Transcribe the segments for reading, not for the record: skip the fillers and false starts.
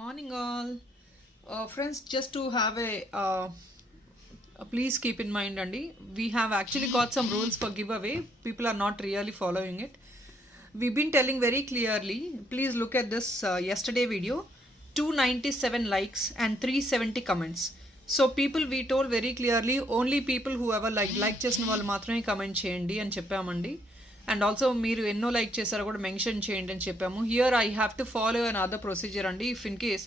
Morning, all. Friends, just to have please keep in mind, Andy, we have actually got some rules for giveaway. People are not really following it. We've been telling very clearly. Please look at this yesterday video. 297 likes and 370 comments. So people, we told very clearly, only people who ever like చేసిన వాళ్ళు మాత్రమే comment చేయండి అని చెప్పామండి. And also మీరు ఎన్నో లైక్ చేశారో కూడా మెన్షన్ చేయండి అని చెప్పాము. Here I have to follow an other procedure అండి. ఇఫ్ ఇన్ కేస్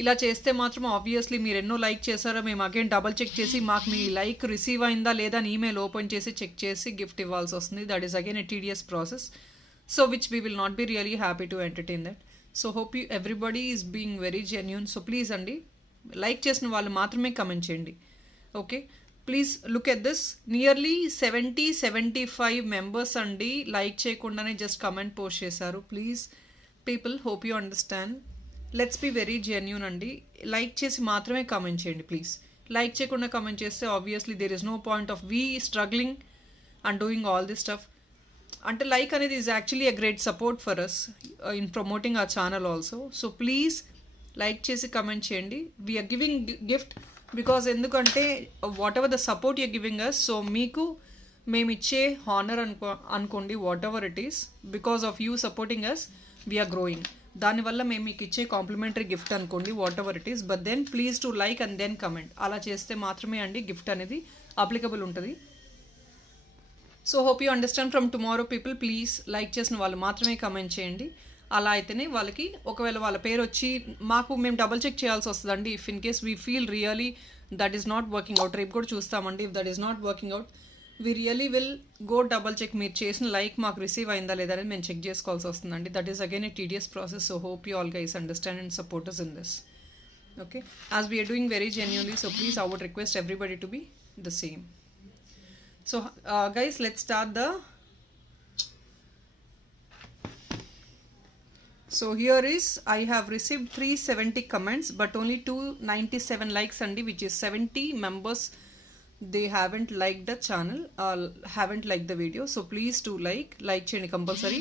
ఇలా చేస్తే మాత్రం ఆబ్వియస్లీ మీరు ఎన్నో లైక్ చేశారో మేము అగైన్ డబల్ చెక్ చేసి మాకు మీ లైక్ రిసీవ్ అయిందా లేదా అని ఈమెయిల్ ఓపెన్ చేసి చెక్ చేసి గిఫ్ట్ ఇవ్వాల్సి వస్తుంది. That is again a tedious process. So which we will not be really happy to entertain that. So hope you everybody is being very genuine. So please అండి, లైక్ చేసిన వాళ్ళు మాత్రమే కమెంట్ చేయండి. Okay, please look at this. Nearly 75 మెంబర్స్ అండి లైక్ చేయకుండానే just comment post చేశారు. Please people, hope you understand. Let's be very genuine అండి. Like చేసి మాత్రమే కమెంట్ చేయండి ప్లీజ్. లైక్ చేయకుండా కమెంట్ చేస్తే obviously there is no point of we struggling and doing all this stuff. అంటే లైక్ అనేది is actually a great support for us in promoting our channel also. So please like చేసి comment చేయండి. We are giving gift because ఎందుకంటే whatever the support you're giving us, so మీకు మేము ఇచ్చే honour అనుకోండి. Whatever it is, because of you supporting us we are growing. దానివల్ల మేము మీకు ఇచ్చే కాంప్లిమెంటరీ గిఫ్ట్ అనుకోండి, whatever it is. But then please to like and then comment. అలా చేస్తే మాత్రమే అండి గిఫ్ట్ అనేది అప్లికబుల్ ఉంటుంది. So hope you understand. From tomorrow people, please like చేసిన వాళ్ళు మాత్రమే కమెంట్ చేయండి. అలా అయితేనే వాళ్ళకి ఒకవేళ వాళ్ళ పేరు వచ్చి మాకు మేము డబల్ చెక్ చేయాల్సి వస్తుందండి. If in case we feel really that is not working out, రేపు కూడా చూస్తామండి. If that is not working out we really will go double check. మీరు చేసిన లైక్ మాకు రిసీవ్ అయిందా లేదా అనేది మేము చెక్ చేసుకోవాల్సి వస్తుందండి. That is again A tedious process. So hope you all guys understand and support us in this. Okay, as we are doing very genuinely, so please I would request everybody to be the same. So guys, let's start the. So here is, I have received 370 comments but only 297 likes అండి, which is 70 members they haven't liked the channel, haven't liked the video. So please to like చేయండి compulsory.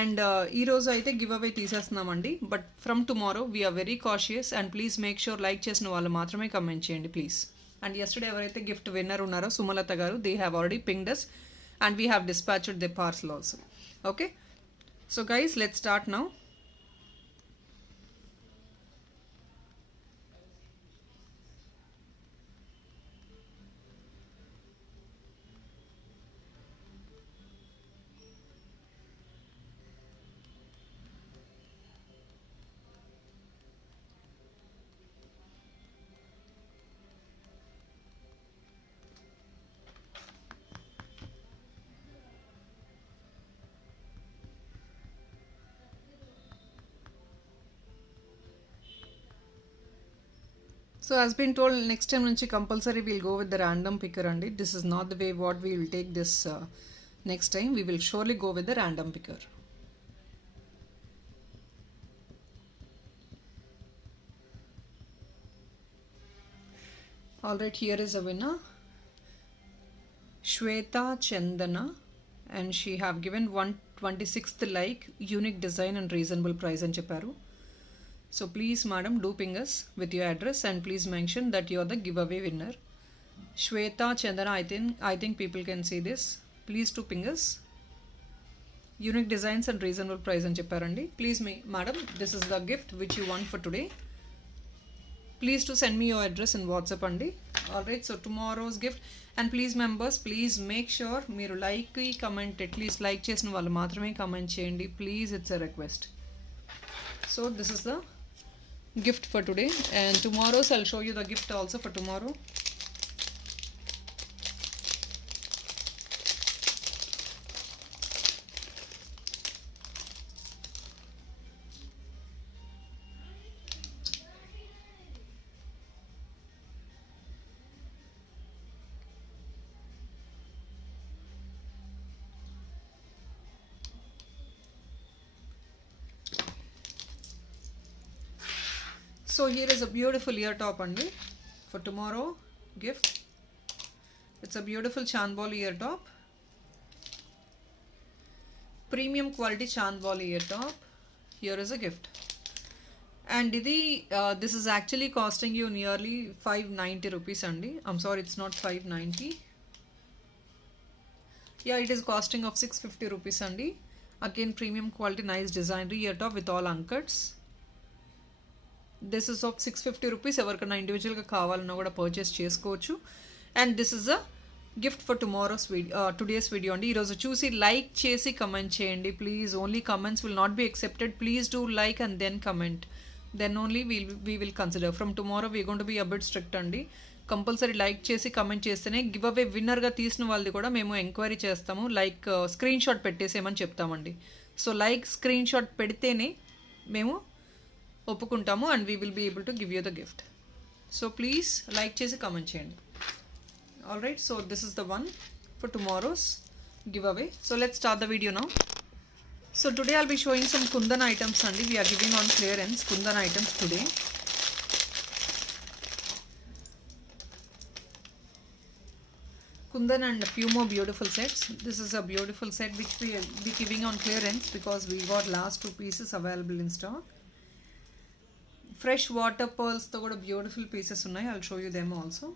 And ఈరోజు అయితే give away తీసేస్తున్నామండి. But from tomorrow we're very cautious and please make sure like చేసిన వాళ్ళు మాత్రమే comment చేయండి please. And yesterday ఎవరైతే gift winner ఉన్నారో Sumalatha garu, they have already pinged us and we have dispatched the parcel also. Okay, so guys, let's start now. So as been told, next time nunchi compulsory we'll go with the random picker andi. This is not the way what we will take this next time. We will surely go with the random picker. Alright, here is a winner, Shweta Chandana, and she have given 126th like, unique design and reasonable price అని చెప్పారు. So please madam, do ping us with your address and please mention that you are the giveaway winner. Shweta Chandana, I think people can see this. Please to ping us. Unique designs and reasonable price అని చెప్పారండి. Please madam, this is the gift which you want for today. Please to send me your address in WhatsApp andi. Alright, so tomorrow's gift. And please members, please make sure మీరు like comment, at least like చేసిన వాళ్ళు మాత్రమే comment చేయండి please. It's a request. So this is the gift for today, and tomorrow's I'll show you the gift also for tomorrow. So here is a beautiful ear top andi for tomorrow gift. It's a beautiful chandball ear top, premium quality chandball ear top. Here is a gift. And this is actually costing you nearly 590 rupees andi. I'm sorry, it's not 590. Yeah, it is costing of 650 rupees andi. Again, premium quality, nice design, ear top with all uncuts. This is of 650 rupees. ఎవరికైనా ఇండివిజువల్గా కావాలన్నా కూడా purchase చేసుకోవచ్చు. And this is a gift for today's video అండి. ఈరోజు చూసి like చేసి comment చేయండి please. Only comments will not be accepted. Please do like and then comment. Then only we will consider. From tomorrow we gonna be a bit strict అండి. Compulsory like చేసి comment చేస్తేనే give away విన్నర్గా తీసిన వాళ్ళది కూడా మేము ఎంక్వైరీ చేస్తాము. Like screen shot పెట్టేసేమని చెప్తామండి. సో లైక్ స్క్రీన్ షాట్ పెడితేనే మేము ఒప్పుకుంటాము and we will be able to give you the gift. So please like చేసి కమెంట్ చేయండి. All right, so this is the one for tomorrow's give away. So let's start the video now. So today I'll be showing some kundan items అండి. We're giving on clearance kundan items today. Kundan and a few more beautiful sets. This is a beautiful set which we will be giving on clearance because we got last 2 pieces available in stock. Fresh water pearls తో కూడా beautiful pieces ఉన్నాయి. I'll show you them also.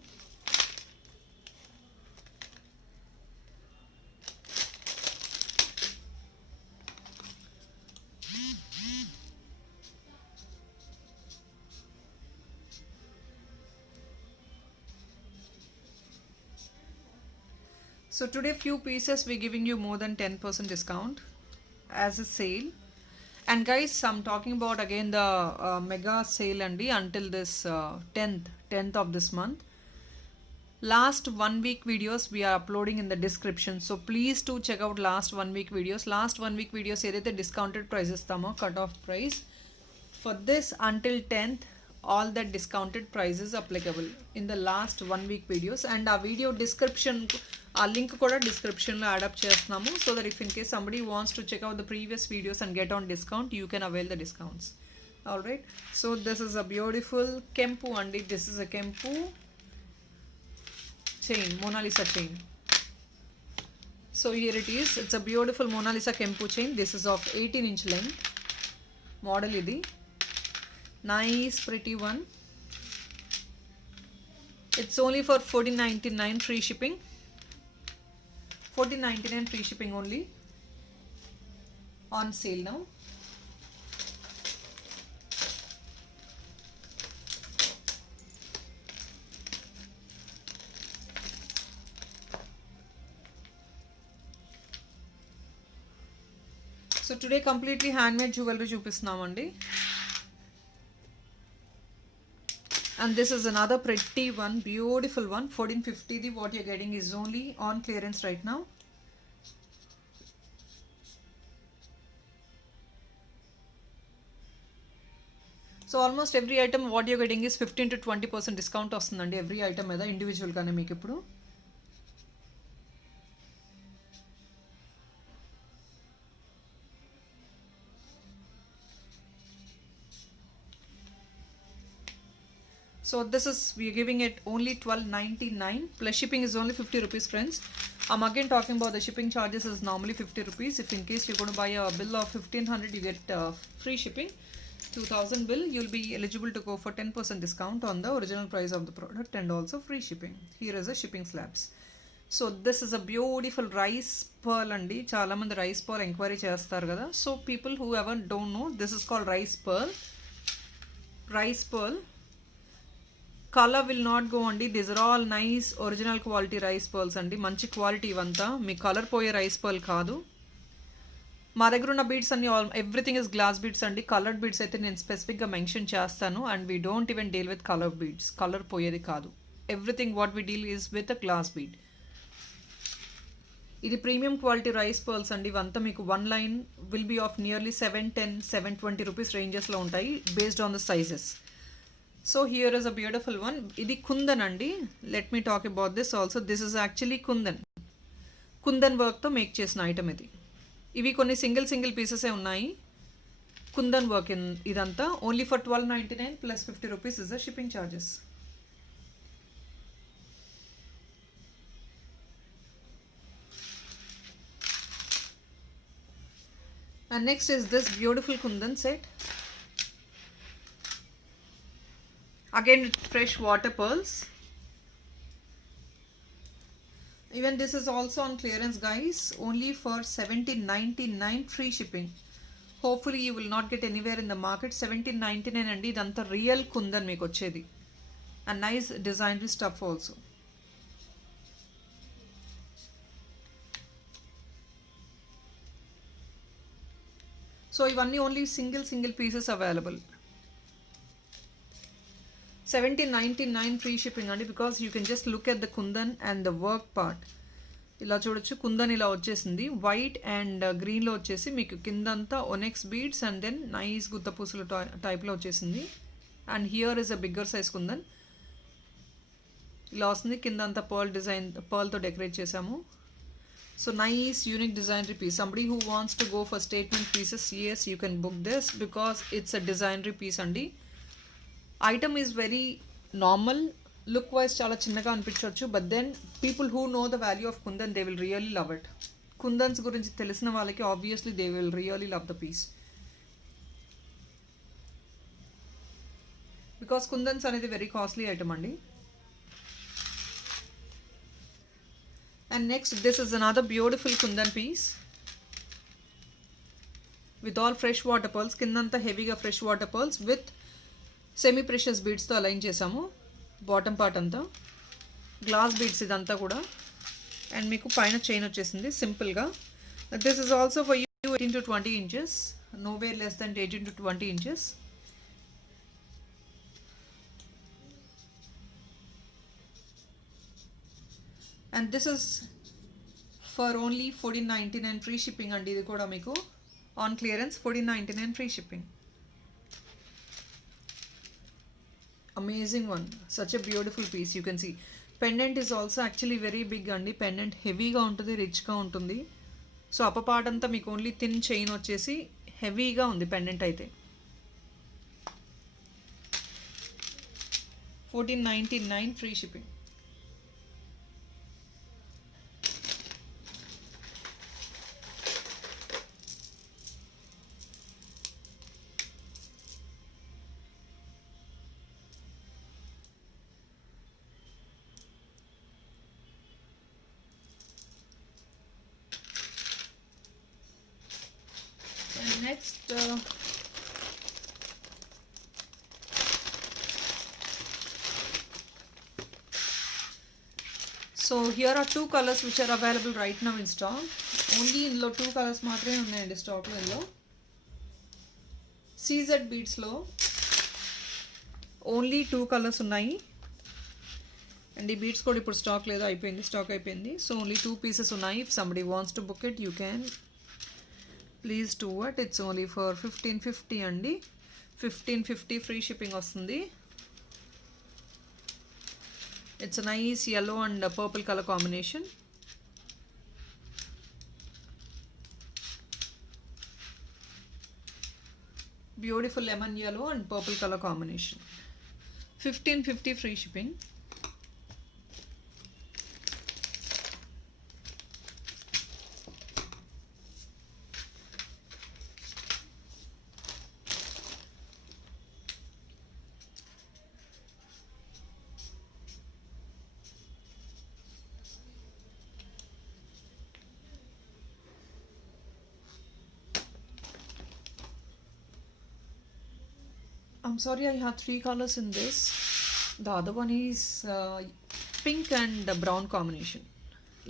So today few pieces we're giving you more than 10% discount as a sale. And guys, I'm talking about again the mega sale andi until this 10th of this month. Last 1 week videos we are uploading in the description, so please do check out last 1 week videos. Last 1 week videos edaithe discounted price istamo, cut off price for this until 10th, all that discounted prices applicable in the last 1 week videos. And our video description, our link kuda description lo add up chestunnamu, so that if in case somebody wants to check out the previous videos and get on discount, you can avail the discounts. All right, so this is a beautiful kempu andi. This is a kempu chain, Mona Lisa chain. So here it is. It's a beautiful Mona Lisa kempu chain. This is of 18-inch length model idi. Nice pretty one. It's only for 14.99 free shipping. 14.99 free shipping only. On sale now. So today completely handmade jewelry చూపిస్తున్నామండి. And this is another pretty one, beautiful one. 1450 what you're getting is only on clearance right now. So almost every item what you're getting is 15 to 20% discount వస్తుందండి. every item మీద ఇండివిజువల్ గానే మీకు ఇప్పుడు. So this is, we are giving it only 12.99 plus shipping is only 50 rupees friends. I'm again talking about the shipping charges is normally 50 rupees. If in case you're going to buy a bill of 1500, you get free shipping. 2000 bill, you'll be eligible to go for 10% discount on the original price of the product and also free shipping. Here is the shipping slabs. So this is a beautiful rice pearl andi. Chaala mandi rice pearl enquiry chestaru kada. So people who ever don't know, this is called rice pearl. Rice pearl. Color will not go andi. These are all nice original quality rice pearls andi. Manchi quality ivanta. మీ colour పోయే rice pearl కాదు. మా దగ్గర ఉన్న beads అన్ని everything is glass beads అండి. Coloured beads అయితే నేను స్పెసిఫిక్గా మెన్షన్ చేస్తాను. And we don't even deal with colour beads. Colour పోయేది కాదు. Everything what we deal is with a glass bead. ఇది ప్రీమియం క్వాలిటీ రైస్ పర్ల్స్ అండి. ఇవంతా మీకు one line will be of nearly 710, 720 rupees రేంజెస్లో ఉంటాయి based on the sizes. So here is a beautiful one. Idi kundan andi. Let me talk about this also. This is actually kundan. Kundan work to make chesina item idi. Ivi konni single pieces e unnayi. Kundan work in idanta only for 12.99 plus 50 rupees is the shipping charges. And next is this beautiful kundan set. Again with fresh water pearls. Even this is also on clearance, guys, only for 1799 free shipping. Hopefully you will not get anywhere in the market. 1799 andi, idantha real kundan meeku vachedi, and nice designer stuff also. So ivanni only single pieces available. 1799 free shipping అండి, because you can just look at the kundan and the work part. ఇలా చూడొచ్చు, కుందన్ ఇలా వచ్చేసింది, white and గ్రీన్లో వచ్చేసి మీకు కిందంతా onyx beads and then nice గుత్త పూసలు టైప్లో వచ్చేసింది. And here is a bigger size kundan. ఇలా వస్తుంది, కిందంతా పర్ల్తో డెకరేట్ చేసాము. So nice unique designery piece. Somebody who wants to go for statement pieces, yes you can book this because it's a designery piece అండి. Item is very normal, look wise చాలా చిన్నగా అనిపించవచ్చు, but then people who know the value of kundan they will really love it. Kundans గురించి తెలిసిన వాళ్ళకి obviously they will really love the piece, because kundans అనేది very costly item అండి. And next this is another beautiful kundan piece with all fresh water pearls. కిందంతా హెవీగా fresh water pearls with semi precious బీడ్స్తో align చేసాము. Bottom part అంతా glass beads ఇదంతా కూడా. అండ్ మీకు పైన చైన్ వచ్చేసింది సింపుల్గా. This is also for you 18 to 20 inches, nowhere less than 18 to 20 inches. And this is for only 1499 free shipping అండి. ఇది కూడా మీకు on clearance 1499 free shipping. Amazing one, such a beautiful piece. You can see pendant is also actually very big andi. Pendant heavy ga untundi, rich ga untundi. So upper part anta meeku only thin chain vachesi heavy ga undi pendant aithe. 1499 free shipping. Next so here are two colors which are available right now in stock. Only in lo two colors maatrame unnayandi stock lo. Inlo CZ beads lo only two colors unnayi, and the beads code ippudu stock ledu, అయిపోయింది, స్టాక్ అయిపోయింది. So only two pieces unnayi. If somebody wants to book it, you can please do it. It's only for 1550 అండి. 1550 free shipping వస్తుంది. It's a nice yellow and purple color combination. Beautiful lemon yellow and purple color combination. 1550 free shipping. I'm sorry, I have three colors in this. The other one is pink and brown combination,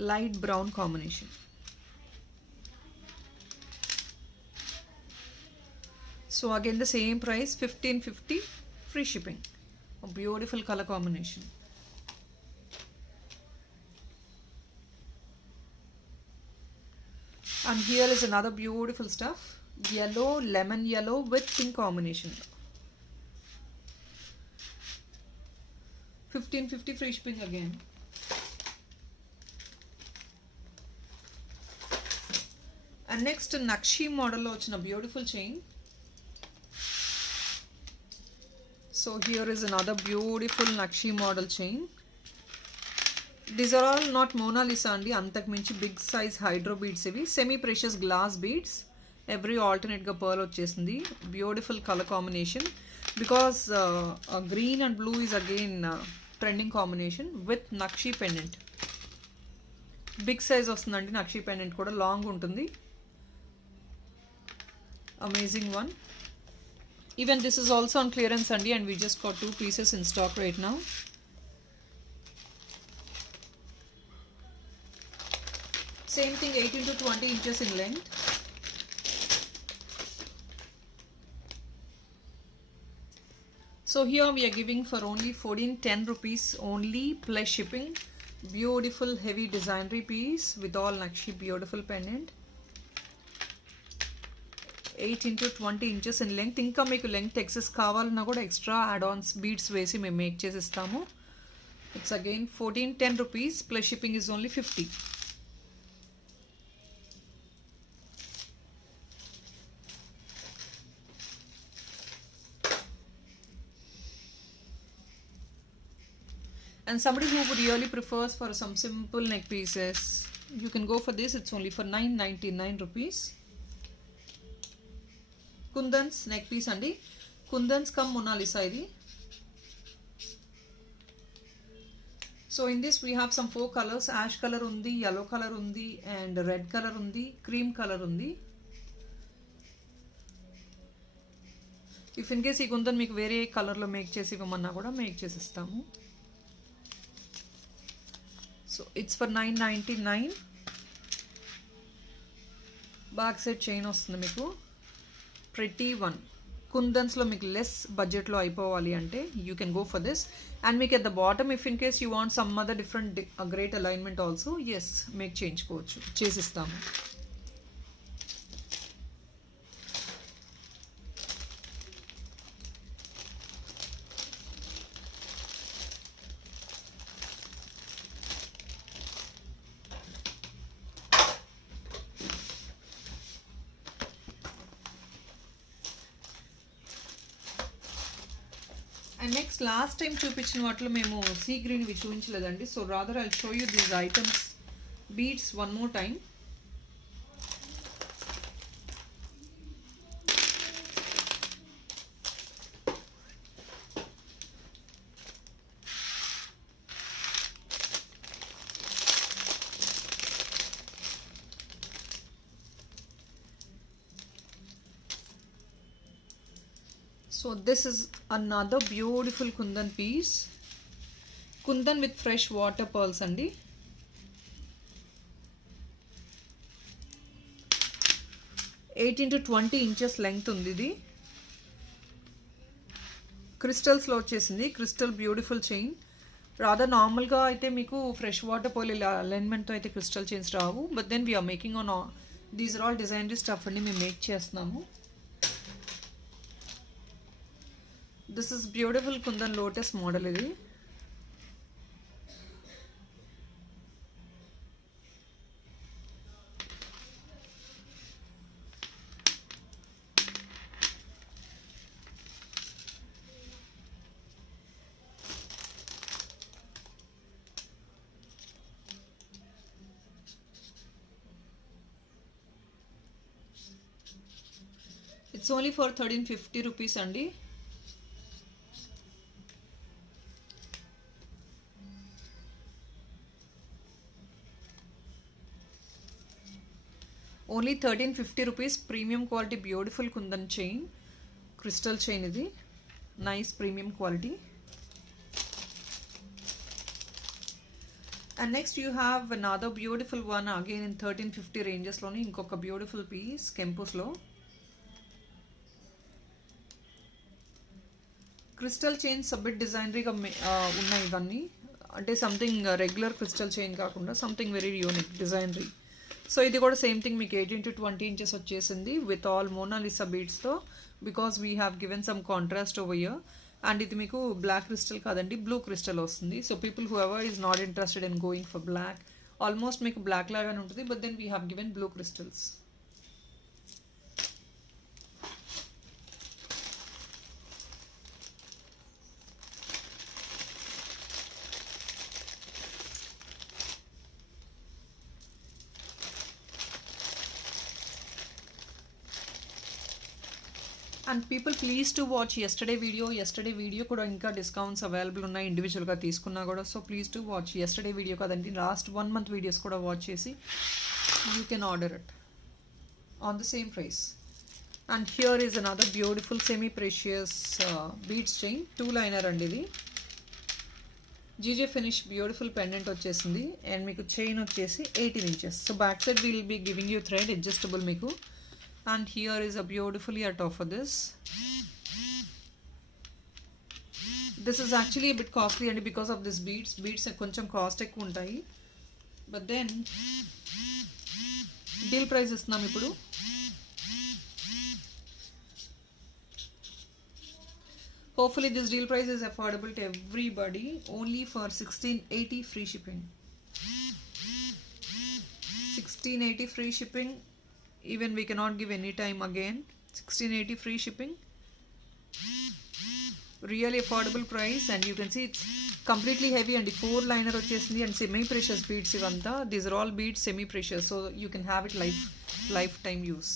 light brown combination. So again the same price, 1550 free shipping. A beautiful color combination. And here is another beautiful stuff, yellow, lemon yellow with pink combination. 1550 free shipping again. And next Nakshi model lo vachina beautiful chain. So here is another beautiful Nakshi model chain. These are all not Mona Lisa andi, antak minchi big size hydro beads ivi, semi precious glass beads, every alternate ga pearl vachesindi. Beautiful color combination. because green and blue is again trending combination with Nakshi pendant. Big size వస్తుందండి Nakshi pendant కూడా లాంగ్ ఉంటుంది. Amazing one. Even this is also on clearance అండి, and we just got 2 pieces in stock right now. Same thing, 18 to 20 inches in length. So here we are giving for only 1410 rupees only plus shipping. Beautiful heavy designery piece with all Nakshi beautiful pendant. 8 into 20 inches in length. ఇంకా మీకు length excess కావాలన్నా కూడా extra add-ons beads వేసి మేము make చేసిస్తాము. It's again 1410 rupees plus shipping is only 50. And somebody who really prefers for some simple neck pieces, you can go for this. It's only for 999 rupees. Kundans neck piece andi. Kundans come Mona Lisa idi. So in this we have some 4 colors. Ash color undi, yellow color undi, and red color undi, cream color undi. If in case ee kundan meeku vere color lo make chesi ivamanna kuda make chesistamu. So it's for 999. Back side chain వస్తుంది మీకు. Pretty one. Kundans lo మీకు less budget లో అయిపోవాలి అంటే you can go for this. And మీకు at the bottom, if in case you want some other different great alignment also, yes, make చేయించుకోవచ్చు, చేసిస్తాము. And next, last time చూపించిన వాటిలో మేము సీ గ్రీన్ వి చూపించలేదండి. So rather I'll show you these items beads one more time. So this is another beautiful kundan piece. Kundan with fresh water pearls andi. Eighteen to 20 inches length undi idi. Crystals lo vachesindi. Crystal beautiful chain. Rather normal ga aithe meeku fresh water pearl alignment tho aithe crystal chains raavu. But then we are making on all, these are all designery stuff andi me make chestunnamo. This is beautiful kundan lotus model idi. It's only for 1350 rupees andi. Only 1350 rupees, premium quality beautiful kundan chain, crystal chain idi, nice premium quality. And next you have another beautiful one again in 1350 ranges loni, inkoka beautiful piece Kempus lo. Crystal chains a bit designery ga unnai ivanni, ante something regular crystal chain kaakunda something very unique designery. So ఇది కూడా same thing మీకు 18 to 20 inches వచ్చేసింది with all Mona Lisa బీడ్స్తో, because we have given some contrast over ear. And ఇది మీకు black crystal కాదండి, blue crystal వస్తుంది. So people who ever is not interested in going for black, almost మీకు black లాగానే ఉంటుంది, but then we have given blue crystals. And people please to watch yesterday video కూడా ఇంకా discounts available ఉన్నాయి ఇండివిజువల్గా తీసుకున్నా కూడా. So please to watch yesterday video కదండి, లాస్ట్ 1 month వీడియోస్ కూడా వాచ్ చేసి you can order it on the same price. And here is another beautiful semi precious beads chain, 2 liner అండి ఇది. జీజే ఫినిష్ బ్యూటిఫుల్ పెండెంట్ వచ్చేసింది and మీకు chain వచ్చేసి 18 inches. So back side will be giving you thread adjustable మీకు. And here is a beautiful ear top for this. This is actually a bit costly and because of this beads కొంచెం కాస్ట్ ఎక్కువ ఉంటాయి, but then deal price ఇస్తున్నాం ఇప్పుడు. Hopefully this deal price is affordable to everybody, only for 1680 free shipping. 1680 free shipping. Even we cannot give any time again. 1680 free shipping. Really affordable price, and you can see it's completely heavy and 4 liner వచ్చేసింది and semi precious beads ఇవంతా. These are all beads semi precious, so you can have it lifetime use.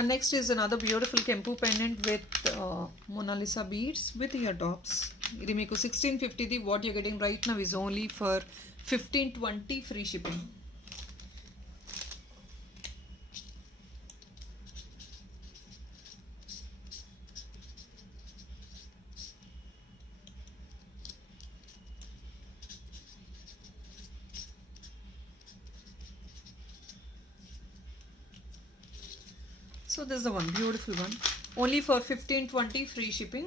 And next is another beautiful Kempu pendant with Mona Lisa beads with ear tops. Idi meeku 1650 di, what you're getting right now is only for 1520 free shipping. So this is the one, beautiful one, only for 1520 free shipping.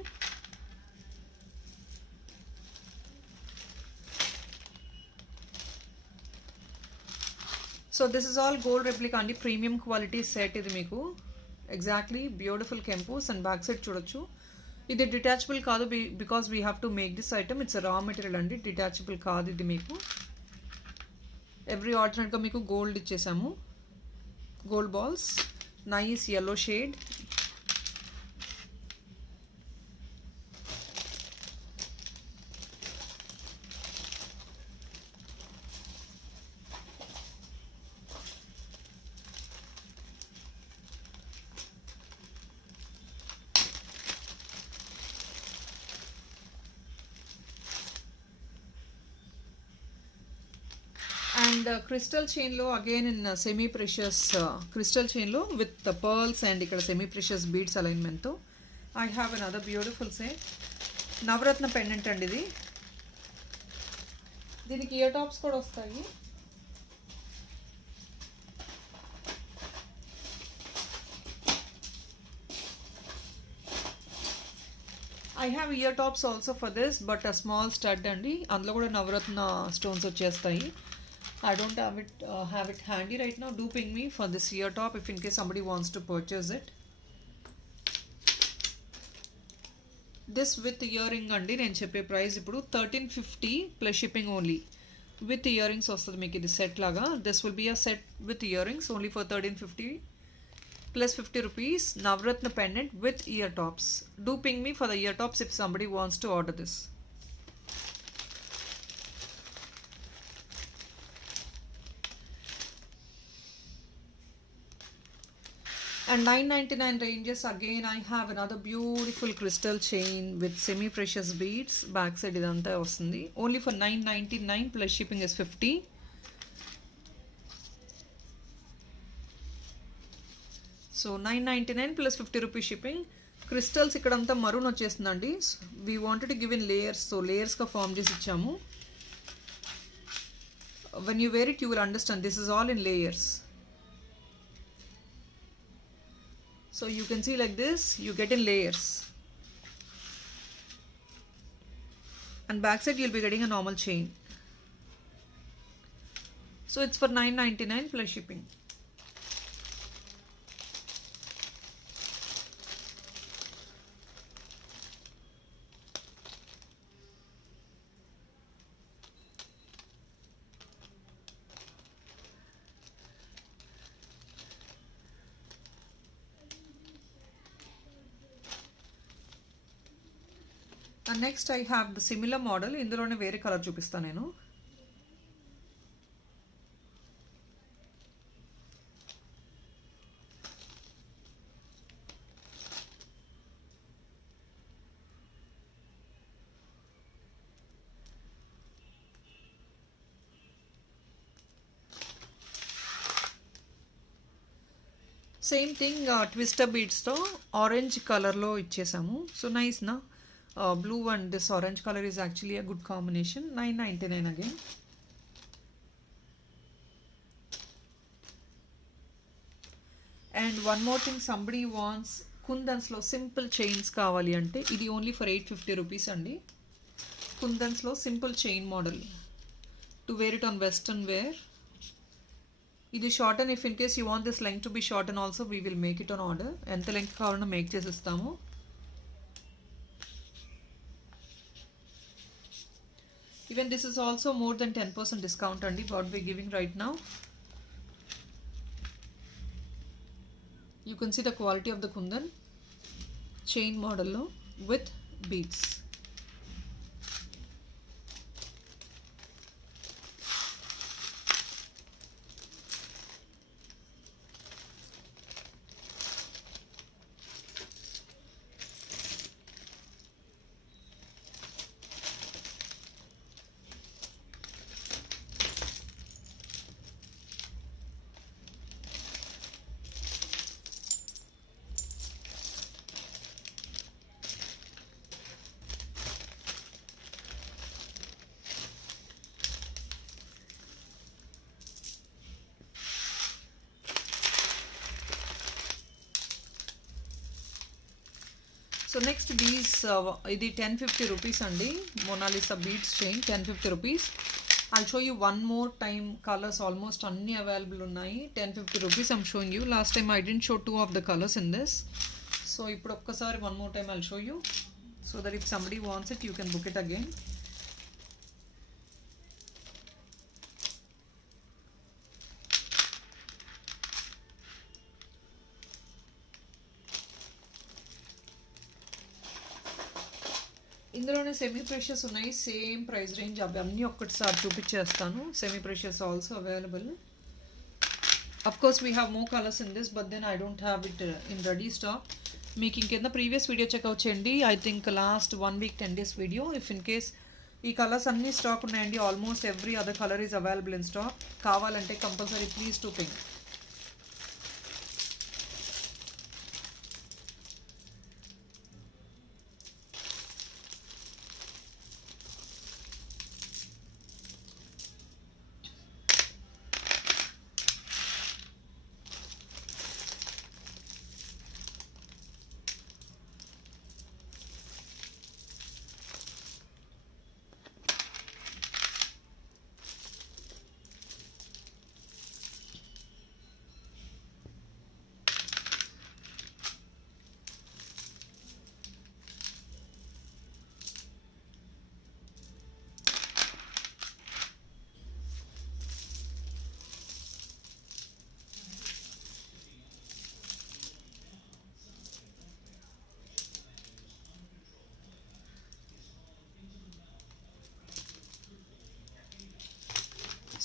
So this is all gold replica and premium quality set idi meeku. Exactly, beautiful Kempus and back side chudochu. Idi detachable kaadu because we have to make this item. It's a raw material and detachable kaadu idi meeku. Every alternate ga meeku gold ichesamu, gold balls. Nice yellow shade. And crystal chain lo again in semi precious crystal chain lo with the pearls and ikkada semi precious beads alignment tho I have another beautiful set navaratna pendant and idi దీనికి ear tops కూడా వస్తాయి. I have ear tops also for this, but a small stud అండి, అందులో కూడా నవరత్న స్టోన్స్ వచ్చేస్తాయి. I don't have it handy right now. Do ping me for this ear top if in case somebody wants to purchase it. This with earring andi నేను చెప్పే ప్రైస్ ఇప్పుడు 1350 plus shipping only. With earrings వస్తుంది మీకు ఇది సెట్ లాగా. This will be a set with earrings only for 1350 plus 50 rupees. Navratna pendant with ear tops. Do ping me for the ear tops if somebody wants to order this. And 999 ranges again. I have another beautiful crystal chain with semi precious beads. Back side idantha vastundi only for 999 plus shipping is 50. So 999 plus 50 rupees shipping. Crystals ikkadantha maroon vachestundandi. We wanted to give in layers, so layers ka form chesi ichamu. When you wear it you will understand this is all in layers. So you can see like this, you get in layers. And back side you'll be getting a normal chain. So it's for 999 plus shipping. Next I have the similar model. ఇందులోనే వేరే colour చూపిస్తాను నేను. Same thing twister బీడ్స్తో orange కలర్లో ఇచ్చేసాము. So nice నా blue and this orange colour is actually a good combination. 999 again. And one more thing, somebody wants కుందన్స్లో simple chains కావాలి అంటే ఇది ఓన్లీ ఫర్ 850 రూపీస్ అండి. కుందన్స్లో simple chain model to wear it on western wear. ఇది short and if in case you want this length to be short and also we will make it on order. ఎంత length కావాలన్నా make చేసిస్తాము. Even this is also more than 10% discount అండి what we giving right now. You can see the quality of the kundan chain మోడల్లో with beads. So next these ఇది 1050 rupees అండి. Mona Lisa beads chain 1050 rupees. I'll show you one more time. Colours almost అన్నీ available ఉన్నాయి. 1050 rupees I'm showing you. Last time I didn't show 2 of the colours in this. So ఇప్పుడు ఒక్కసారి one more time I'll show you so that if somebody wants it you can book it again. ఇందులోనే semi precious ఉన్నాయి, same price range. అవి అన్నీ ఒక్కటిసారి చూపించేస్తాను. Semi precious also available. Of course we have more colours in this but then I don't have it in ready stock. మీకు ఇంకేందా previous video check out చేయండి. I think last 1 week 10 days video. If in case ఈ colours అన్నీ stock ఉన్నాయండి. Almost every other colour is available in stock. కావాలంటే compulsory please to pink.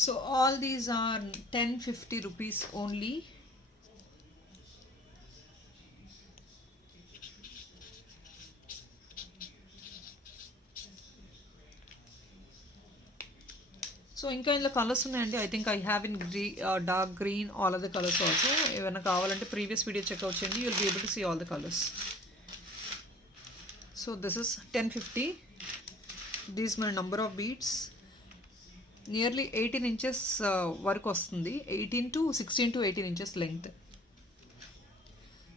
So all these are 1050 rupees only. So ఇంకా ఇందులో colours ఉన్నాయండి. I think I have in dark green all of the colours also. ఏమైనా కావాలంటే previous video check out చేయండి. You will be able to see all the colours. So this is 1050. These my number of beads. Nearly 18 inches వరకు వస్తుంది. 18 to 16 to 18 inches length.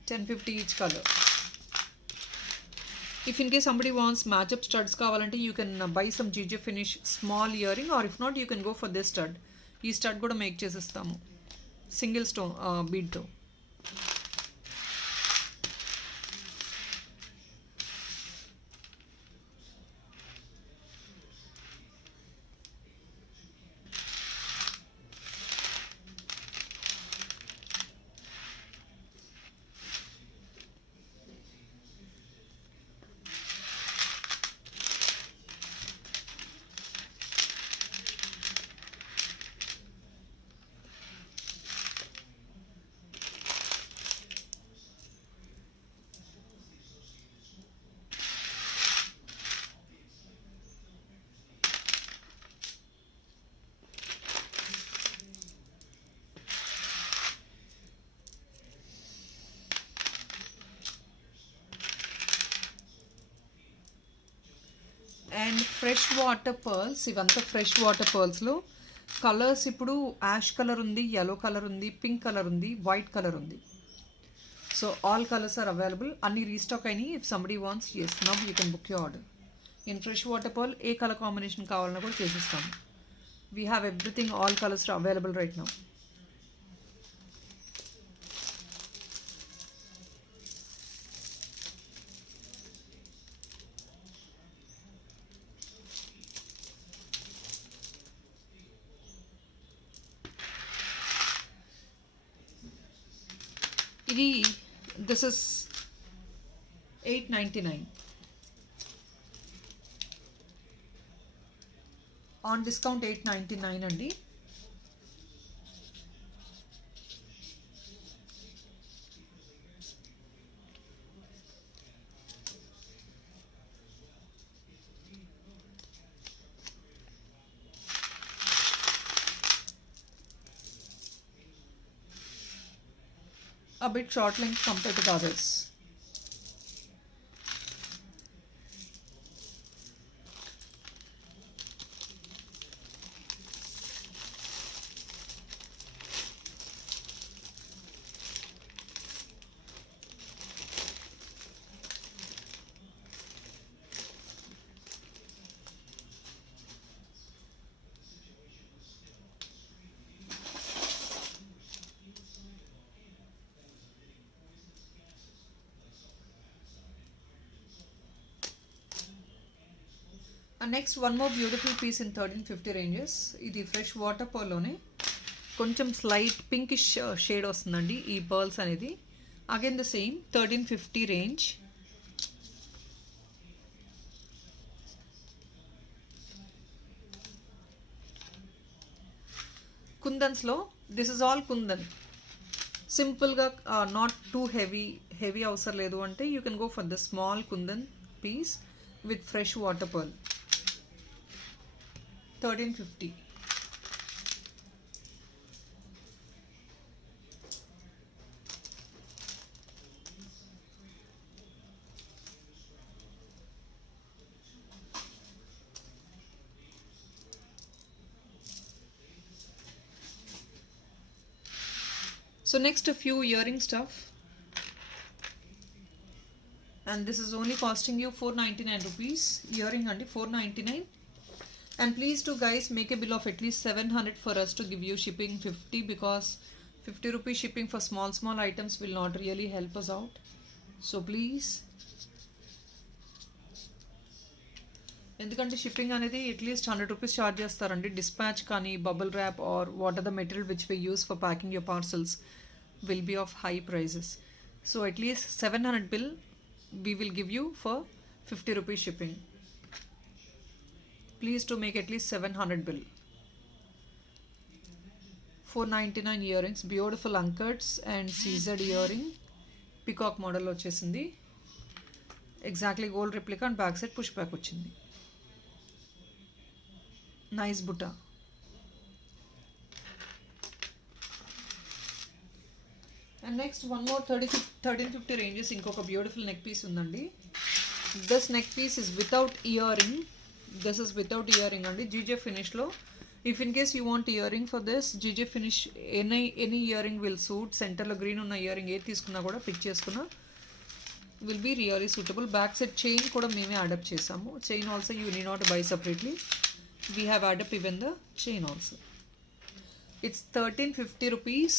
1050 each colour. If in case somebody wants match up studs కావాలంటే you can buy some GJ finish small earring or if not you can go for this stud. ఈ stud కూడా make చేసిస్తాము single stone బీడ్తో. Fresh water pearls, ఇవంతా fresh water పర్ల్స్లో colours ఇప్పుడు ash colour ఉంది, yellow colour ఉంది, pink colour ఉంది, వైట్ కలర్ ఉంది. So all colours are available. అన్ని రీస్టాక్ అయినాయి. If somebody wants, yes now you can book your order. In fresh water pearl ఏ కలర్ కాంబినేషన్ కావాలన్నా కూడా చేసిస్తాము. We have everything, all colours are available right now. ఇది this is 899. On discount 899 అండి. A bit short length compared to the others. And next one more beautiful piece in 1350 ranges. ఇది fresh water పర్ల్లోనే కొంచెం slight pinkish shade వస్తుందండి ఈ pearls అనేది. Again the same 1350 range. కుందన్స్లో this is all kundan. సింపుల్గా not too heavy అవసరం లేదు అంటే you can go for the small kundan piece with fresh water pearl. 1350. So next a few earring stuff, and this is only costing you 499 rupees. Earring andi 499. And please do guys make a bill of at least 700 for us to give you shipping 50, because 50 rupees shipping for small items will not really help us out. So please, ఎందుకంటే shipping అనేది at least 100 rupees charge చేస్తారండి. Dispatch కానీ bubble wrap or what are the material which we use for packing your parcels will be of high prices. So at least 700 bill we will give you for 50 rupees shipping. Please to make at least 700 bill. 499 earrings, beautiful anchors and seized earring, peacock model వచ్చేసింది. Exactly gold replica and back side push back వచ్చింది. Nice butta. And next one more 1350 ranges, ఇంకొక beautiful neck piece ఉందండి. This neck piece is without earring. This is without earring అండి. GJ ఫినిష్లో. If in case you want earring for this, GJ finish any earring will suit. సెంటర్లో green ఉన్న earring ఏది తీసుకున్నా కూడా pick చేసుకున్నా will be really suitable. Back side chain కూడా మేమే అడాప్ట్ చేసాము. Chain also you need not buy separately. We have adapt even the chain also. It's 1350 rupees.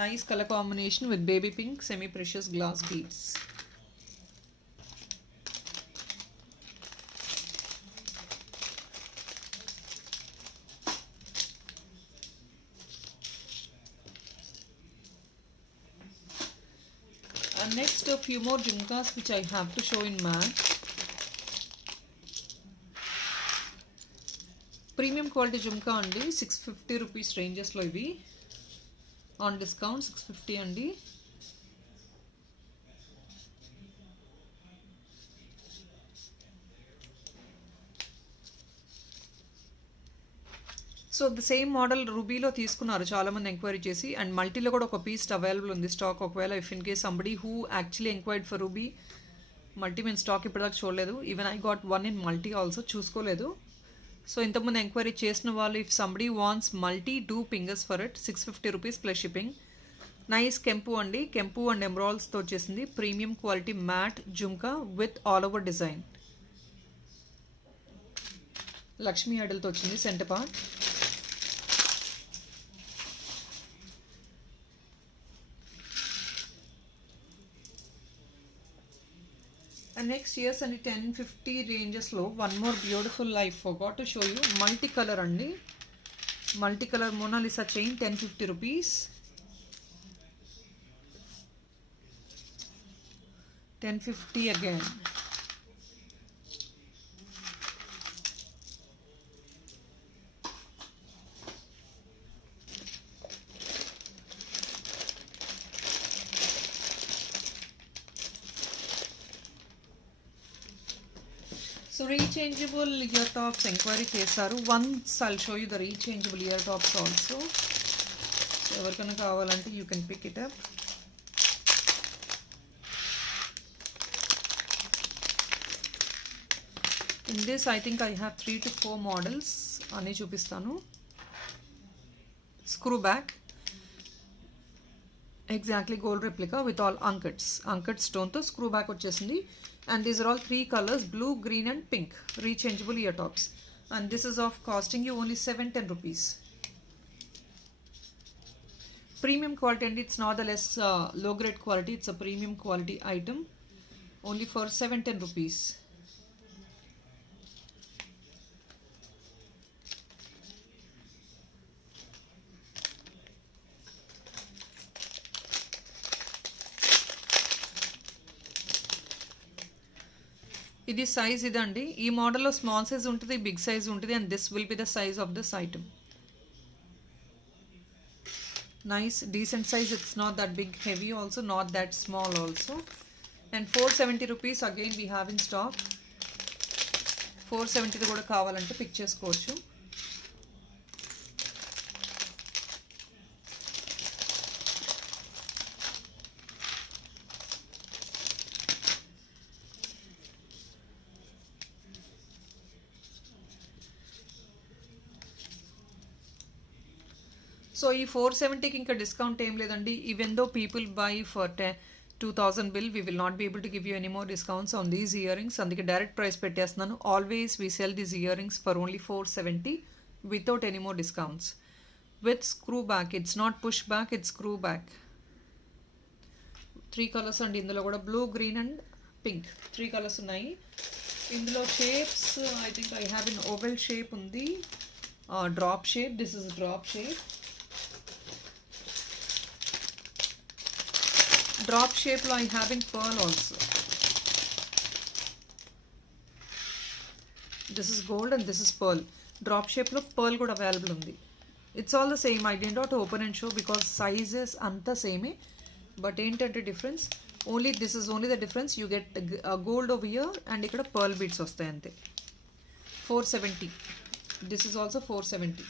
Nice color combination with baby pink semi precious glass beads. And next a few more jhumkas which I have to show in matte. Premium quality jhumka andi 650 rupees ranges lo ivi. On discount 650 అండి. So the same model రూబీలో తీసుకున్నారు చాలామంది ఎంక్వైరీ చేసి, అండ్ మల్టీలో కూడా ఒక piece available ఉంది స్టాక్. ఒకవేళ if in case somebody who actually enquired for ruby multi మేము స్టాక్ ఇప్పటిదాకా చూడలేదు. Even I got one in multi also, చూసుకోలేదు. సో ఇంతకుముందు ఎంక్వైరీ చేసిన వాళ్ళు, if somebody wants multi, do ping us for it. 650 rupees plus shipping. Nice కెంపు అండి, కెంపు అండ్ ఎమరాల్డ్స్తో వచ్చేసింది. Premium quality matte jhumka with all over design. Lakshmi ఐడల్తో వచ్చింది centre part. And next years and 1050 ranges low, one more beautiful, I forgot to show you, multicolor andi, multicolor Mona Lisa chain, 1050 rupees. 1050 again. So rechangeable ear tops enquiry చేశారు. Once I'll show you the rechangeable ear tops also. So ఎవరికైనా కావాలంటే you can pick it up. In this I think I have 3 to 4 models అని చూపిస్తాను. Screw back. Exactly gold replica with all uncut stone తో screw back వచ్చేసింది. And these are all 3 colors, blue, green and pink, rechangeable ear tops. And this is of costing you only 710 rupees. Premium quality, and it's not the less low grade quality, it's a premium quality item, only for 710 rupees. ఇది size ఇదండి. ఈ మోడల్లో small size ఉంటుంది, big size ఉంటుంది, and this will be the size of this item. Nice decent size, it's not that big, heavy also, not that small also. And 470 rupees again we have in stock. 470 కూడా కావాలంటే పిక్ చేసుకోవచ్చు. సో ఈ 470కి ఇంకా discount ఏం లేదండి. Even though people buy for 2000 bill, we will not be able to give you any more discounts on these earrings. అందుకే direct price పెట్టేస్తున్నాను. Always we sell these earrings for only 470 without any more discounts. With screw back, it's not push back, it's screw back. 3 colours అండి ఇందులో కూడా, blue, green and pink, 3 colours ఉన్నాయి. ఇందులో shapes I think I have in oval shape ఉంది, drop shape, this is drop shape. Drop shape lo I have in pearl also. This is gold and this is pearl. Drop shape lo pearl kuda available undi. It's all the same. I did not open and show because sizes anta same, but entante difference. Only this is only the difference. You get a gold over here and ikkada pearl beads vastayi ante. 470. This is also 470.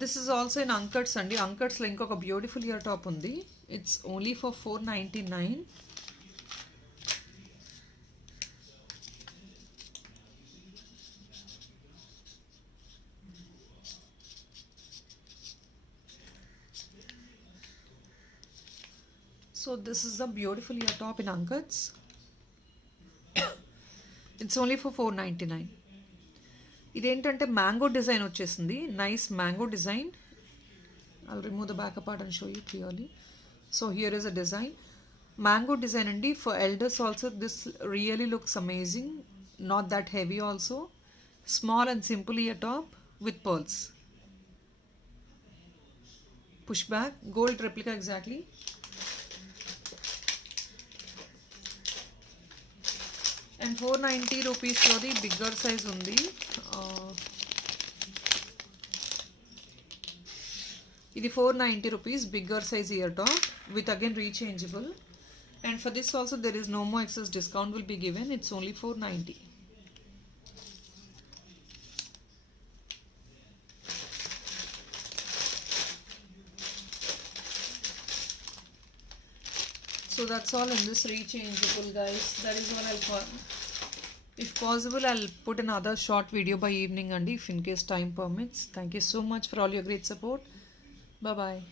This is also in Uncuts అండి. Uncuts లో ఇంకొక beautiful year top ఉంది. It's only for 499. So this is the beautiful ear top in Uncuts. It's only for 499. ఇదేంటంటే mango design వచ్చేసింది. Nice mango design. I'll remove the back part and show you clearly. So here is a design. Mango design అండి. For elders also this really looks amazing. Not that heavy also. Small and simple ear top with pearls. Push back. Gold replica exactly. And 490 రూపీస్లోది bigger size ఉంది. ఇది 490 rupees bigger size ear top with again rechangeable, and for this also there is no more excess discount will be given. It's only 490. So that's all in this rechangeable, guys. That is what I'll call. If possible, I'll put another short video by evening, and if in case time permits. Thank you so much for all your great support. Bye bye.